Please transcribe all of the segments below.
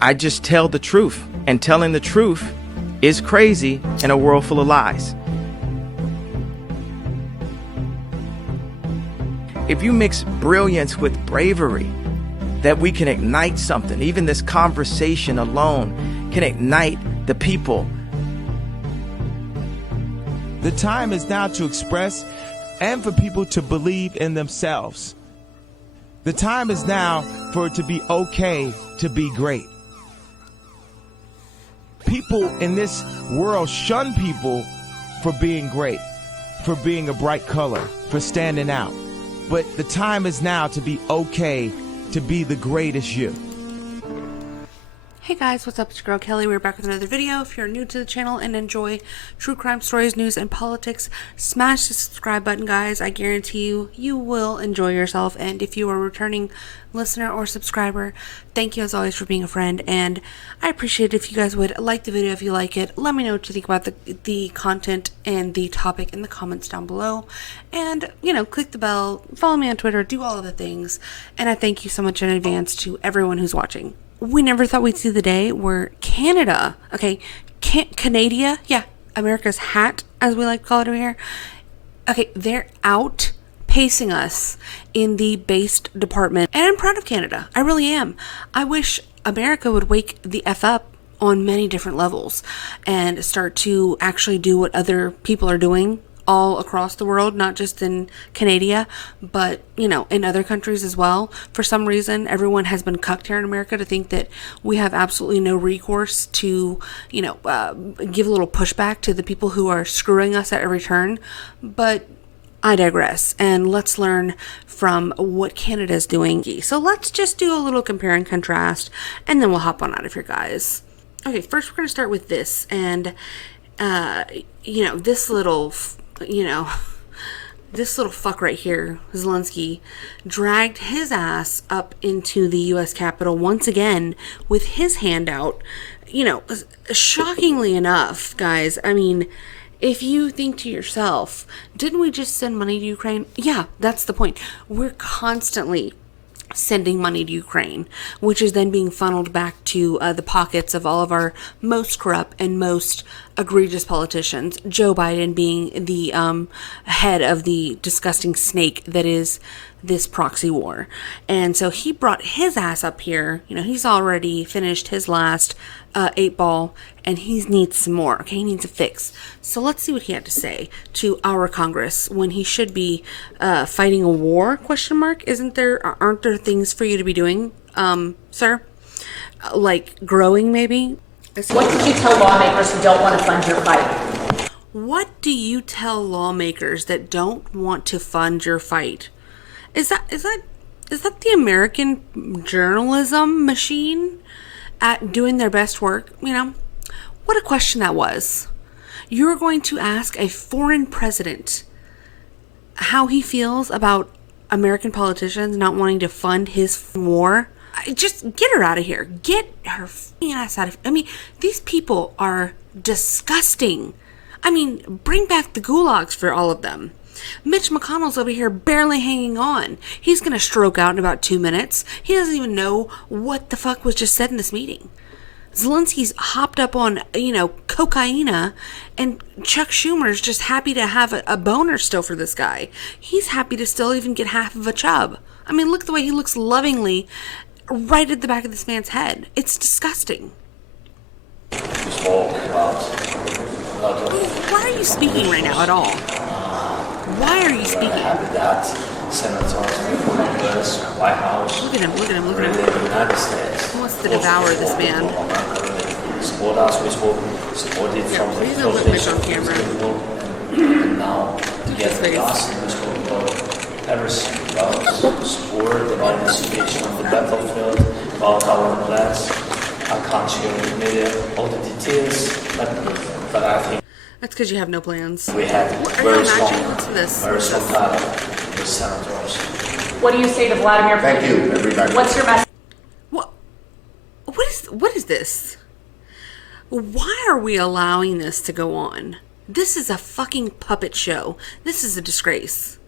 I just tell the truth, and telling the truth is crazy in a world full of lies. If you mix brilliance with bravery, that we can ignite something. Even this conversation alone can ignite the people. The time is now to express and for people to believe in themselves. The time is now for it to be okay to be great. People in this world shun people for being great, for being a bright color, for standing out. But the time is now to be okay to be the greatest you. Hey guys, what's up? It's your girl Kelly. We're back with another video. If you're new to the channel and enjoy true crime stories, news, and politics, smash the subscribe button, guys. I guarantee you, you will enjoy yourself. And if you are a returning listener or subscriber, thank you as always for being a friend. And I appreciate it if you guys would like the video if you like it. Let me know what you think about the content and the topic in the comments down below. And, you know, click the bell, follow me on Twitter, do all of the things. And I thank you so much in advance to everyone who's watching. We never thought we'd see the day where Canada, okay, Canada, yeah, America's hat, as we like to call it over here, okay, they're outpacing us in the based department. And I'm proud of Canada. I really am. I wish America would wake the F up on many different levels and start to actually do what other people are doing all across the world, not just in Canada, but, you know, in other countries as well. For some reason, everyone has been cucked here in America to think that we have absolutely no recourse to, you know, give a little pushback to the people who are screwing us at every turn. But I digress, and let's learn from what Canada is doing. So let's just do a little compare and contrast, and then we'll hop on out of here, guys. Okay, first we're going to start with this, and, you know, this little fuck right here, Zelensky, dragged his ass up into the U.S. Capitol once again with his hand out. You know, shockingly enough, guys, I mean, if you think to yourself, didn't we just send money to Ukraine? Yeah, that's the point. We're constantly sending money to Ukraine, which is then being funneled back to the pockets of all of our most corrupt and most egregious politicians, Joe Biden being the head of the disgusting snake that is this proxy war. And so he brought his ass up here. You know, he's already finished his last 8 ball, and he needs some more. Okay, he needs a fix. So let's see what he had to say to our Congress when he should be fighting a war? Question mark. Aren't there things for you to be doing, sir? Like growing, maybe? What did you tell lawmakers who don't want to fund your fight? What do you tell lawmakers that don't want to fund your fight? Is that the American journalism machine at doing their best work? You know, what a question that was. You're going to ask a foreign president how he feels about American politicians not wanting to fund his war? Just get her out of here. Get her ass out of here. I mean, these people are disgusting. I mean, bring back the gulags for all of them. Mitch McConnell's over here barely hanging on. He's going to stroke out in about 2 minutes. He doesn't even know what the fuck was just said in this meeting. Zelensky's hopped up on, you know, cocaine, and Chuck Schumer's just happy to have a boner still for this guy. He's happy to still even get half of a chub. I mean, look at the way he looks lovingly right at the back of this man's head. It's disgusting. Why are you speaking right now at all? Why are you speaking? That senators, Congress, White House. Look at him, look at him, look at The him. United States. He wants to devour this man. Support us, we support it from the Please don't put Mitch on camera. And now, to get the us in this world, everything about sport, about the situation on the battlefield, about our plans. I can't share with media all the details, but I think That's because you have no plans. we had Are you imagining? What's this? very strong dialogue with senators. What do you say to Vladimir Putin? Thank you, everybody. What's your message? What is this? Why are we allowing this to go on? This is a fucking puppet show. This is a disgrace.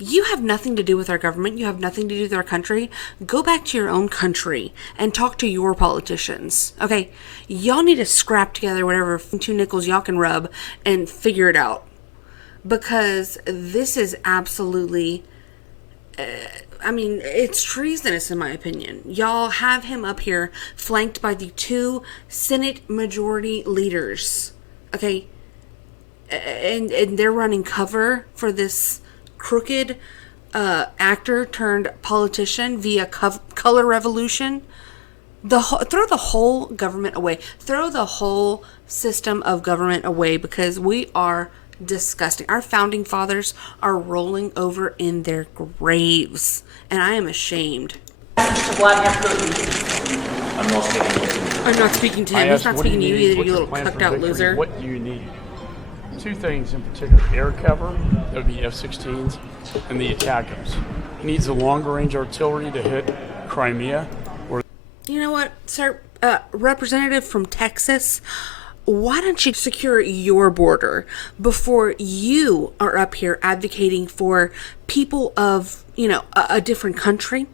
You have nothing to do with our government. You have nothing to do with our country. Go back to your own country and talk to your politicians. Okay? Y'all need to scrap together whatever 2 nickels y'all can rub and figure it out. Because this is absolutely, it's treasonous in my opinion. Y'all have him up here flanked by the 2 Senate majority leaders. Okay? And they're running cover for this crooked actor turned politician via color revolution. Throw the whole government away. Throw the whole system of government away, because we are disgusting. Our founding fathers are rolling over in their graves, and I am ashamed. To Vladimir Putin. I'm not speaking to him. I'm not speaking to him. He's not speaking to you either, you little cucked out loser. What do you need? 2 things in particular: air cover, that would be F-16s, and the ATACMS. It needs a longer range artillery to hit Crimea. You know what, sir? Representative from Texas, why don't you secure your border before you are up here advocating for people of, a different country?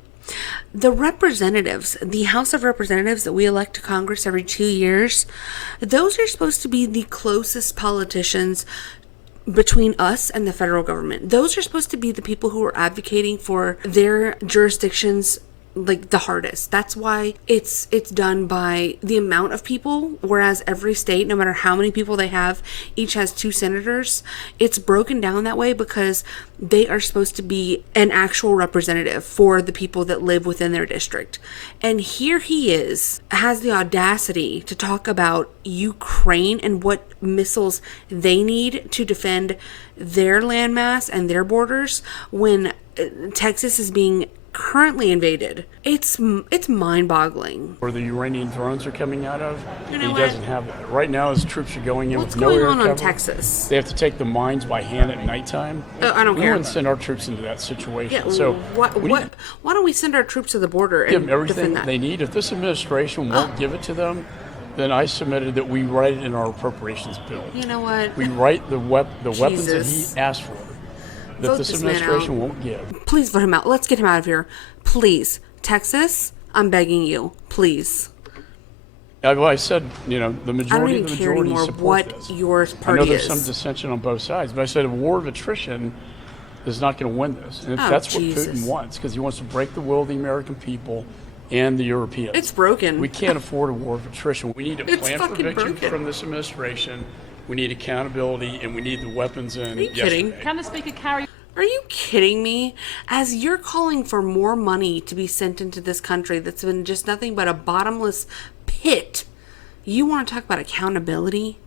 The representatives, the House of Representatives that we elect to Congress every 2 years, those are supposed to be the closest politicians between us and the federal government. Those are supposed to be the people who are advocating for their jurisdictions like the hardest. That's why it's done by the amount of people, whereas every state, no matter how many people they have, each has 2 senators. It's broken down that way because they are supposed to be an actual representative for the people that live within their district. And here he has the audacity to talk about Ukraine and what missiles they need to defend their landmass and their borders when Texas is being currently invaded. It's mind-boggling. Where the Ukrainian drones are coming out of, You know he what? doesn't have that. Right now, his troops are going in What's with no going air on cover. in Texas? They have to take the mines by hand at nighttime. Oh, I don't we care. wouldn't send our troops into that situation. Yeah, So why we need to don't we send our troops to the border give and them everything defend that? they need. If this administration won't give it to them, then I submitted that we write it in our appropriations bill. You know what? We write the weapons that Jesus. he asked for, that Vote this this man administration out. won't give. Please vote him out. Let's get him out of here. Please. Texas, I'm begging you. Please. Well, I said, the I don't majority even of the care majority anymore support what this. your I party know there's is. some dissension on both sides, but I said a war of attrition is not going to win this. And Oh, that's Jesus. what Putin wants, because he wants to break the will of the American people and the Europeans. It's broken. We can't afford a war of attrition. We need a It's plan for fucking victory broken. from this administration. We need accountability, and we need the weapons in. Are you kidding? yesterday. Can the Speaker carry Are you kidding me? As you're calling for more money to be sent into this country that's been just nothing but a bottomless pit, you want to talk about accountability?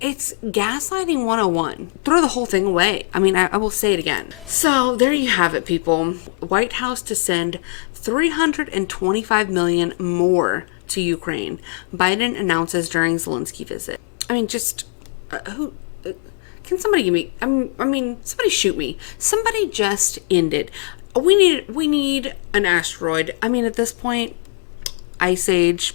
It's gaslighting 101. Throw the whole thing away. I will say it again. So there you have it, people. White House to send $325 million more to Ukraine. Biden announces during Zelensky visit. Who? Can somebody give me? Somebody shoot me. Somebody just ended. We need an asteroid. At this point, Ice Age.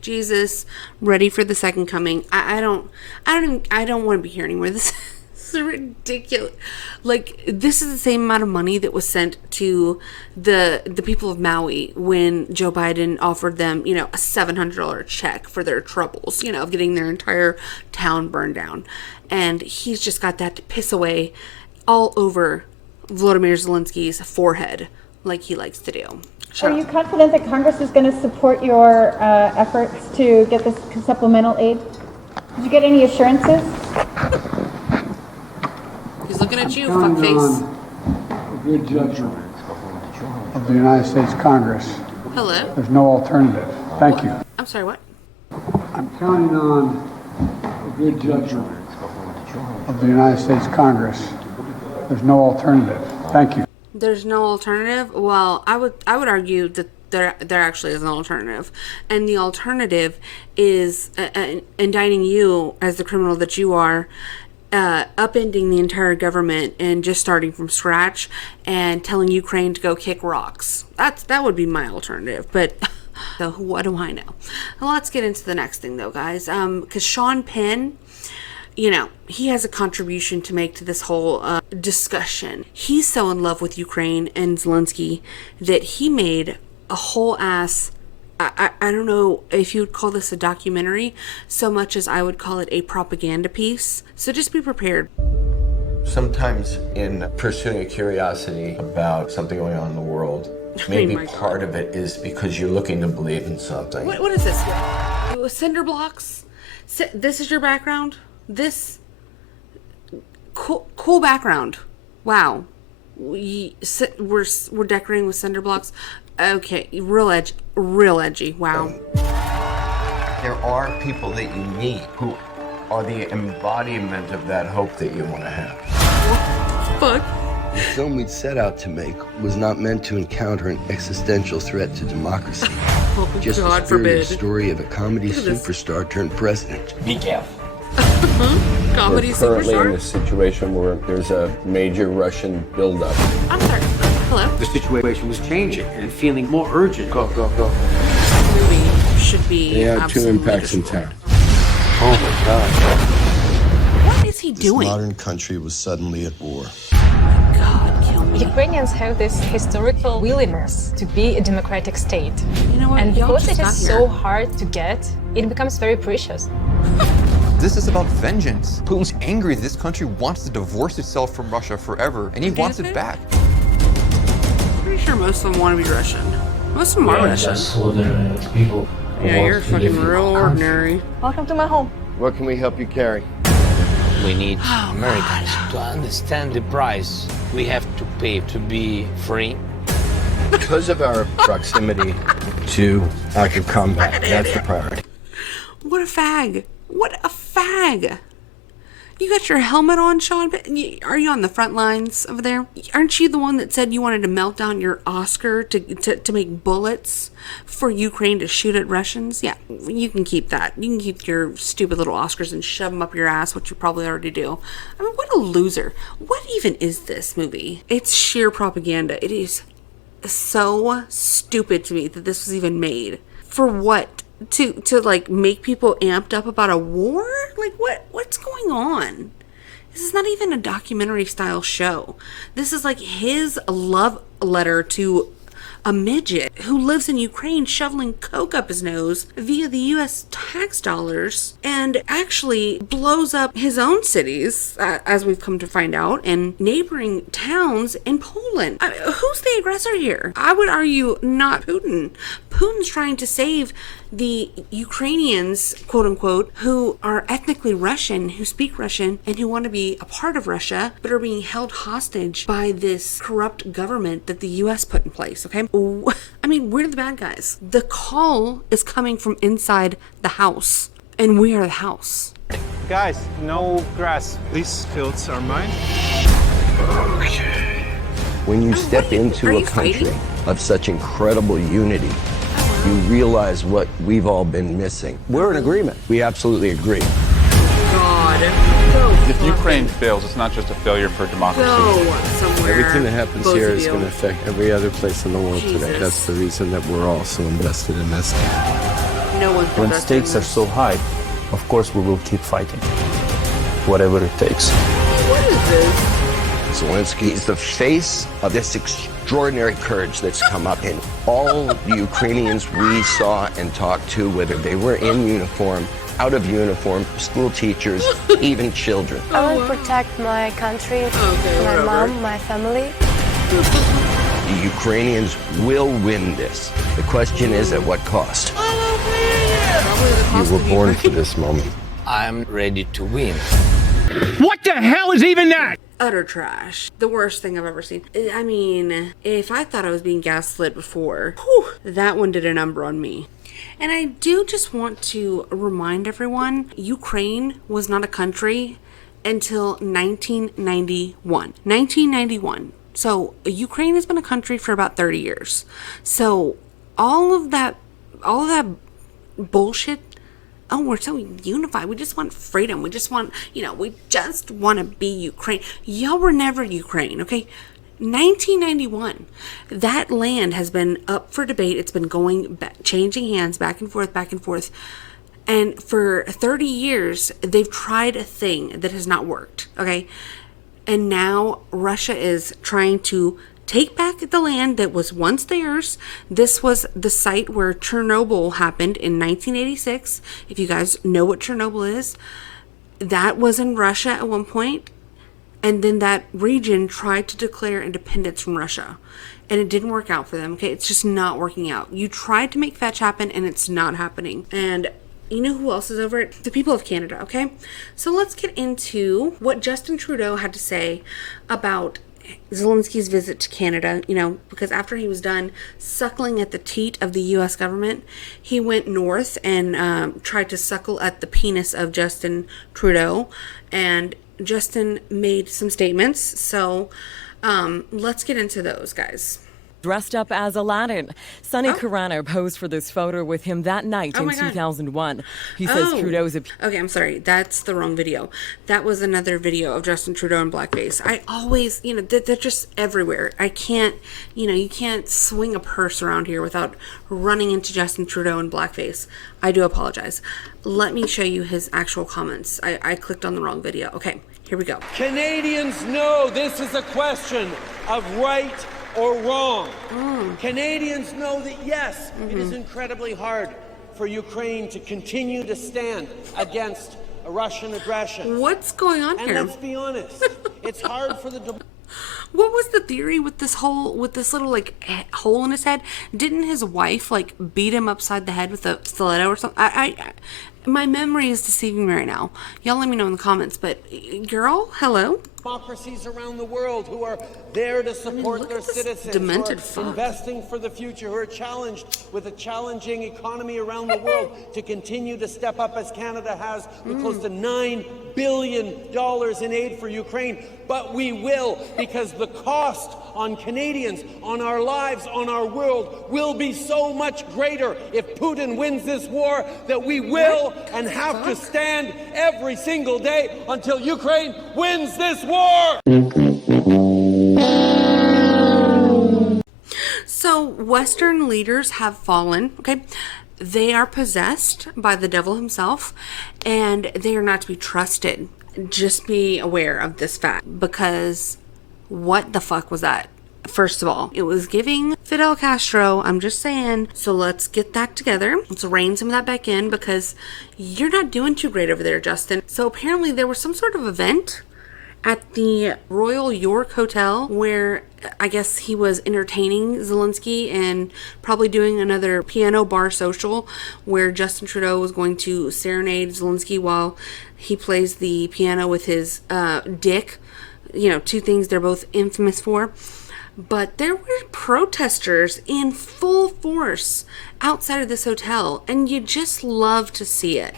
Jesus, ready for the second coming. I don't want to be here anymore. This is ridiculous. This is the same amount of money that was sent to the people of Maui when Joe Biden offered them, a $700 check for their troubles, of getting their entire town burned down. And he's just got that to piss away all over Volodymyr Zelensky's forehead, like he likes to do. Are you confident that Congress is going to support your efforts to get this supplemental aid? Did you get any assurances? He's looking at you, Counting fuckface. on a good judgment of the United States Congress. Hello? There's no alternative. Thank you. I'm sorry, what? I'm counting on a good judgment of the United States Congress. There's no alternative. Thank you. There's no alternative? Well, I would argue that there actually is an alternative. And the alternative is indicting you as the criminal that you are, upending the entire government and just starting from scratch and telling Ukraine to go kick rocks. That would be my alternative. But so what do I know? Well, let's get into the next thing though, guys. Because Sean Penn you know, he has a contribution to make to this whole discussion. He's so in love with Ukraine and Zelensky that he made a whole ass, I don't know if you would call this a documentary so much as I would call it a propaganda piece. So just be prepared. Sometimes in pursuing a curiosity about something going on in the world, maybe part of it is because you're looking to believe in something. What is this? Cinder blocks? This is your background? This cool background. Wow. We're decorating with cinder blocks. Okay, real edgy. Wow. There are people that you meet who are the embodiment of that hope that you want to have. Fuck. The film we'd set out to make was not meant to encounter an existential threat to democracy. Oh, just God a spirited forbid. story of a comedy superstar turned president. Be careful. Comedy We're currently superstar? in a situation where there's a major Russian buildup. I'm sorry. Hello? The situation was changing and feeling more urgent. Go. This movie should be They had 2 absolutely impacts in destroyed. town. Oh my God. What is he This doing? modern country was suddenly at war. God, kill me. Ukrainians have this historical willingness to be a democratic state. You know what? And Y'all because just it got is here. so hard to get, it becomes very precious. This is about vengeance. Putin's angry that this country wants to divorce itself from Russia forever, and he wants it back. Pretty sure most of them want to be Russian. Most of them are Russian. Just ordinary people. Yeah, you're fucking real ordinary. Welcome to my home. What can we help you carry? We need Americans to understand the price we have to pay to be free. Because of our proximity to active combat, that's the priority. What a fag. What a fag. You got your helmet on, Sean? Are you on the front lines over there? Aren't you the one that said you wanted to melt down your Oscar to make bullets for Ukraine to shoot at Russians? Yeah, you can keep that. You can keep your stupid little Oscars and shove them up your ass, which you probably already do. I mean, what a loser. What even is this movie? It's sheer propaganda. It is so stupid to me that this was even made. For what? To like make people amped up about a war? Like what's going on? This is not even a documentary style show. This is like his love letter to a midget who lives in Ukraine shoveling coke up his nose via the US tax dollars and actually blows up his own cities, as we've come to find out, and neighboring towns in Poland. Who's the aggressor here? I would argue not Putin. Putin's trying to save the Ukrainians, quote unquote, who are ethnically Russian, who speak Russian, and who want to be a part of Russia, but are being held hostage by this corrupt government that the US put in place, okay? I mean, we're the bad guys. The call is coming from inside the house, and we are the house. Guys, no grass. These fields are mine. Okay. When you step into a country of such incredible unity, you realize what we've all been missing. We're in agreement. We absolutely agree. God. If Ukraine fails, it's not just a failure for democracy. Go somewhere. Everything that happens both here of is you. going to affect every other place in the world today. That's the reason that we're all so invested in this. No one's When invested stakes in are this. so high, of course we will keep fighting, whatever it takes. What is this? Zelensky is the face of this extraordinary courage that's come up in all the Ukrainians we saw and talked to, whether they were in uniform, out of uniform, school teachers, even children. I want to protect my country, my mom, my family. The Ukrainians will win this. The question is, at what cost? You were born for this moment. I'm ready to win. What the hell is even that? Utter trash. The worst thing I've ever seen. I mean, if I thought I was being gaslit before, whew, that one did a number on me. And I do just want to remind everyone, Ukraine was not a country until 1991. 1991. So Ukraine has been a country for about 30 years. So all of that bullshit, oh, we're so unified. We just want freedom. We just want, we just want to be Ukraine. Y'all were never Ukraine, okay? 1991. That land has been up for debate. It's been going back, changing hands back and forth. And for 30 years, they've tried a thing that has not worked, okay? And now Russia is trying to take back the land that was once theirs. This was the site where Chernobyl happened in 1986. If you guys know what Chernobyl is, that was in Russia at one point. And then that region tried to declare independence from Russia. And it didn't work out for them, okay? It's just not working out. You tried to make fetch happen, and it's not happening. And you know who else is over it? The people of Canada, okay? So let's get into what Justin Trudeau had to say about Zelensky's visit to Canada, you know, because after he was done suckling at the teat of the U.S. government, he went north and tried to suckle at the penis of Justin Trudeau, and Justin made some statements. So let's get into those, guys. Dressed up as Aladdin, Sonny Carano posed for this photo with him that night in 2001. He says Trudeau's... Okay, I'm sorry. That's the wrong video. That was another video of Justin Trudeau in blackface. I always, you know, they're just everywhere. I can't, you know, you can't swing a purse around here without running into Justin Trudeau in blackface. I do apologize. Let me show you his actual comments. I clicked on the wrong video. Okay, here we go. Canadians know this is a question of right or wrong. Canadians know that, yes, it is incredibly hard for Ukraine to continue to stand against a Russian aggression. What's going on here? And let's be honest, it's hard for the... What was the theory with this little like hole in his head? Didn't his wife like beat him upside the head with a stiletto or something? My memory is deceiving me right now. Y'all let me know in the comments, but girl, hello? Democracies around the world who are there to support their citizens, demented who are investing for the future, who are challenged with a challenging economy around the world to continue to step up as Canada has with close to $9 billion in aid for Ukraine. But we will, because the cost on Canadians, on our lives, on our world will be so much greater if Putin wins this war that we will and have to stand every single day until Ukraine wins this war. So Western leaders have fallen, okay? They are possessed by the devil himself, and they are not to be trusted. Just be aware of this fact, because what the fuck was that? First of all, it was giving Fidel Castro. I'm just saying. So let's get that together. Let's rein some of that back in, because you're not doing too great over there, Justin. So apparently there was some sort of event at the Royal York Hotel where I guess he was entertaining Zelensky and probably doing another piano bar social where Justin Trudeau was going to serenade Zelensky while he plays the piano with his dick. You know, two things they're both infamous for. But there were protesters in full force outside of this hotel, and you just love to see it.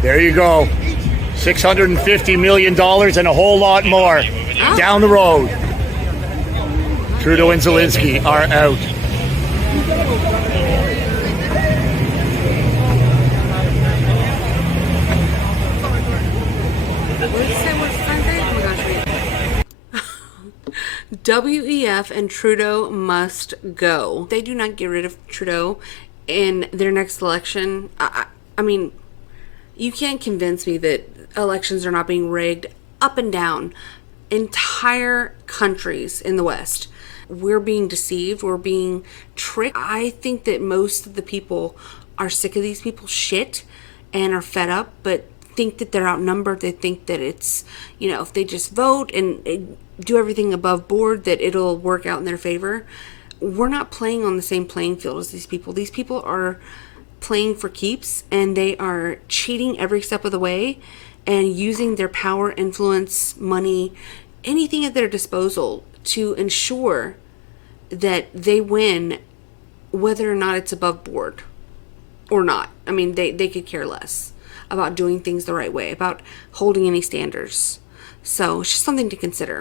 There you go. $650 million and a whole lot more down the road. Trudeau and Zelensky are out. WEF and Trudeau must go. They do not get rid of Trudeau in their next election. I mean, you can't convince me that elections are not being rigged up and down. Entire countries in the West, we're being deceived, we're being tricked. I think that most of the people are sick of these people's shit and are fed up, but think that they're outnumbered. They think that it's, you know, if they just vote and do everything above board, that it'll work out in their favor. We're not playing on the same playing field as these people. These people are playing for keeps, and they are cheating every step of the way and using their power, influence, money, anything at their disposal to ensure that they win, whether or not it's above board or not. I mean, they could care less about doing things the right way, about holding any standards. So it's just something to consider.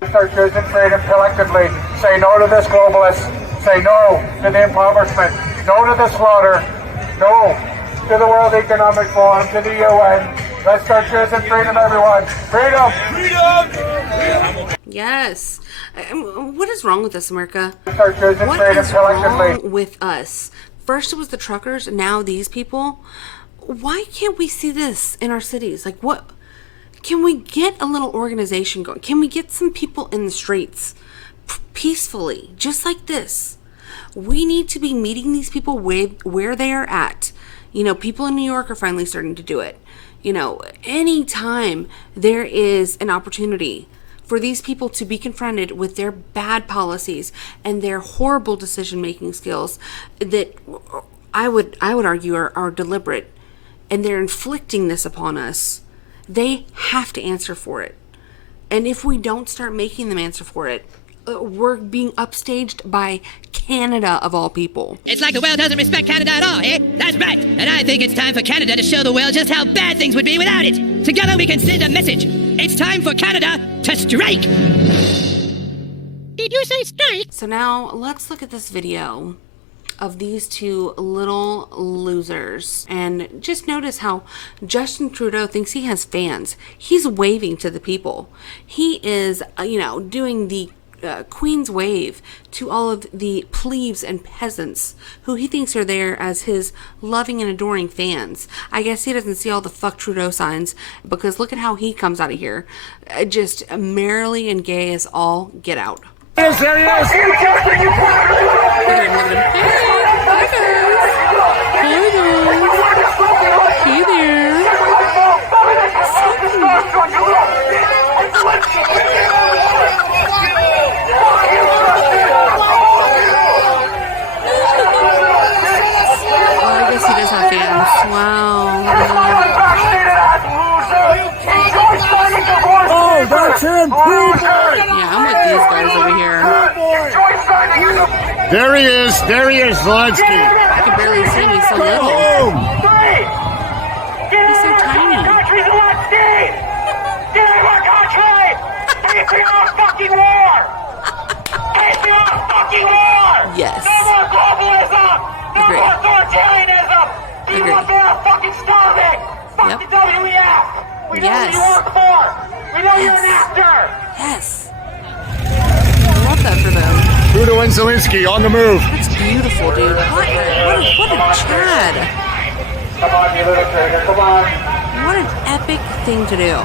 Researchers and trade them collectively say no to this globalist, say no to the impoverishment, no to the slaughter, no to the World Economic Forum, to the UN. Let's start choosing freedom, everyone. Freedom! Freedom! Yes. What is wrong with us, America? Start choosing What freedom is collectively. wrong with us? First it was the truckers, now these people. Why can't we see this in our cities? Like, what? Can we get a little organization going? Can we get some people in the streets peacefully, just like this? We need to be meeting these people where they are at. You know, people in New York are finally starting to do it. You know, anytime there is an opportunity for these people to be confronted with their bad policies and their horrible decision-making skills that I would argue are deliberate, and they're inflicting this upon us, they have to answer for it. And if we don't start making them answer for it, we're being upstaged by Canada, of all people. It's like the world doesn't respect Canada at all, eh? That's right. And I think it's time for Canada to show the world just how bad things would be without it. Together we can send a message. It's time for Canada to strike. Did you say strike? So now let's look at this video of these two little losers and just notice how Justin Trudeau thinks he has fans. He's waving to the people. He is, you know, doing the Queen's wave to all of the plebes and peasants who he thinks are there as his loving and adoring fans. I guess he doesn't see all the fuck Trudeau signs, because look at how he comes out of here. Just merrily and gay as all get out. Yes, there he is. Hey there. Oh, I guess he does have fans. Wow. Oh, that's him. Yeah, I'm with these guys over here. There he is. There he is, Zelensky. I can barely see him. He's so little. He's so tiny. Yes. No more globalism! No Agree. more authoritarianism! People Agree. out there are fucking starving! Fuck Yep. the WEF! We know Yes. what you work for! We know you're an actor! Yes. I love that for them. Trudeau and Zelensky on the move. That's beautiful, dude. What a Chad. Come on, you little traitor, come on! What an epic thing to do.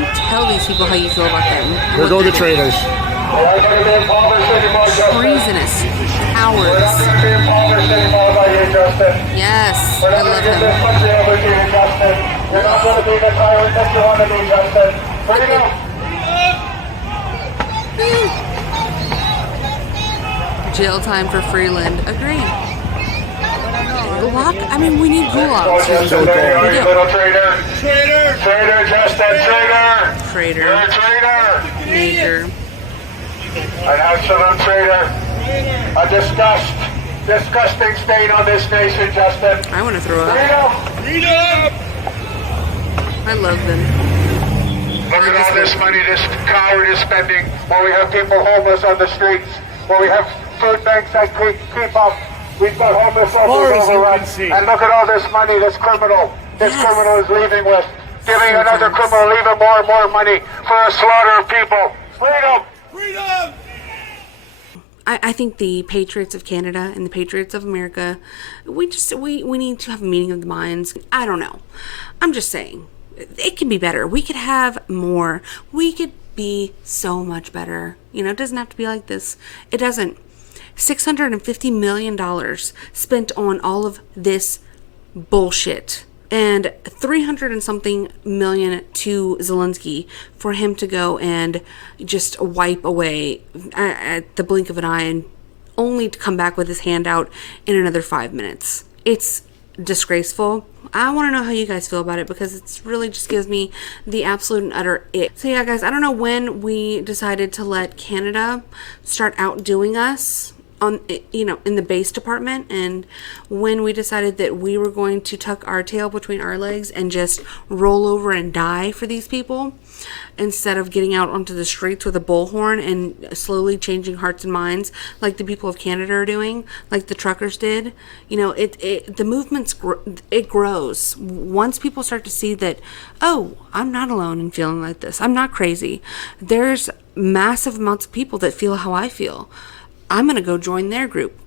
You tell these people how you feel about them. There go the traitors. Treasonous cowards. Yes, I love him. You're not going to be the tyrant that you want to be, Justin. Freedom! Jail time for Freeland. Agree. I mean, we need gulags. We do. Little traitor. Traitor! Traitor, Justin, traitor! Traitor. You're a traitor! Major. An absolute traitor. A disgusting stain on this nation, Justin. I want to throw up. Freedom! Freedom! I love them. Look at all this money this coward is spending while we have people homeless on the streets, while we have food banks that keep up. We've got homeless overrun. And look at all this money this criminal is leaving with. Giving another criminal even more and more money for a slaughter of people. Freedom! Freedom! I think the patriots of Canada and the patriots of America, we need to have a meeting of the minds. I don't know. I'm just saying, it can be better. We could have more. We could be so much better. You know, it doesn't have to be like this. It doesn't. $650 million spent on all of this bullshit, and 300 and something million to Zelensky for him to go and just wipe away at the blink of an eye, and only to come back with his hand out in another 5 minutes. It's disgraceful. I want to know how you guys feel about it, because it's really just gives me the absolute and utter ick. So yeah, guys, I don't know when we decided to let Canada start outdoing us on, you know, in the base department, and when we decided that we were going to tuck our tail between our legs and just roll over and die for these people, instead of getting out onto the streets with a bullhorn and slowly changing hearts and minds like the people of Canada are doing, like the truckers did. You know, the movement's it grows once people start to see that, oh, I'm not alone in feeling like this. I'm not crazy. There's massive amounts of people that feel how I feel. I'm going to go join their group.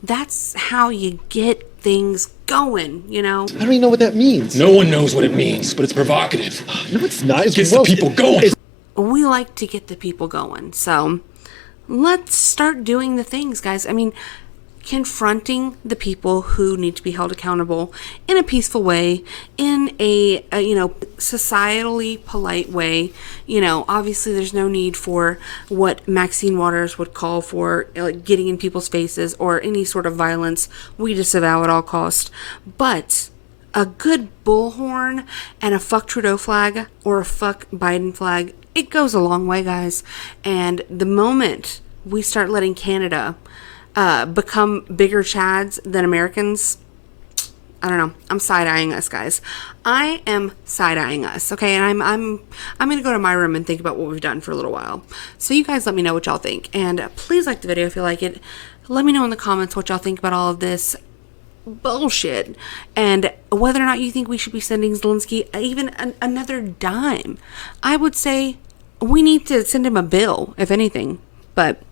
That's how you get things going, you know? I don't even know what that means. No one knows what it means, but it's provocative. No, it's not. It gets the people going. We like to get the people going. So let's start doing the things, guys. I mean, confronting the people who need to be held accountable in a peaceful way, in a you know, societally polite way. You know, obviously there's no need for what Maxine Waters would call for, like getting in people's faces or any sort of violence. We disavow at all costs. But a good bullhorn and a fuck Trudeau flag or a fuck Biden flag, it goes a long way, guys. And the moment we start letting Canada become bigger chads than Americans, I don't know. I'm side-eyeing us, guys. I am side-eyeing us, okay? And I'm gonna go to my room and think about what we've done for a little while. So you guys let me know what y'all think, and please like the video if you like it. Let me know in the comments what y'all think about all of this bullshit, and whether or not you think we should be sending Zelensky even another dime. I would say we need to send him a bill, if anything. But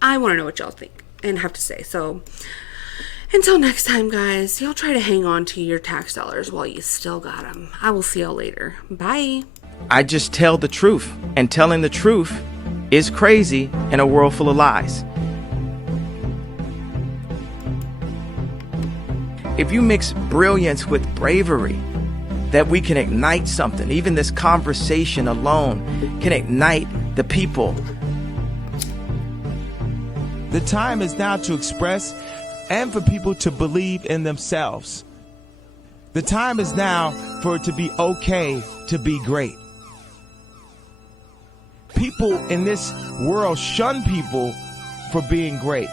I want to know what y'all think and have to say. So until next time, guys, y'all try to hang on to your tax dollars while you still got them. I will see y'all later. Bye. I just tell the truth, and telling the truth is crazy in a world full of lies. If you mix brilliance with bravery, that we can ignite something. Even this conversation alone can ignite the people. The time is now to express and for people to believe in themselves. The time is now for it to be okay to be great. People in this world shun people for being great,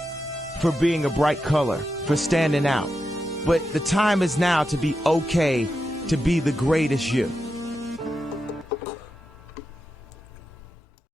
for being a bright color, for standing out. But the time is now to be okay to be the greatest you.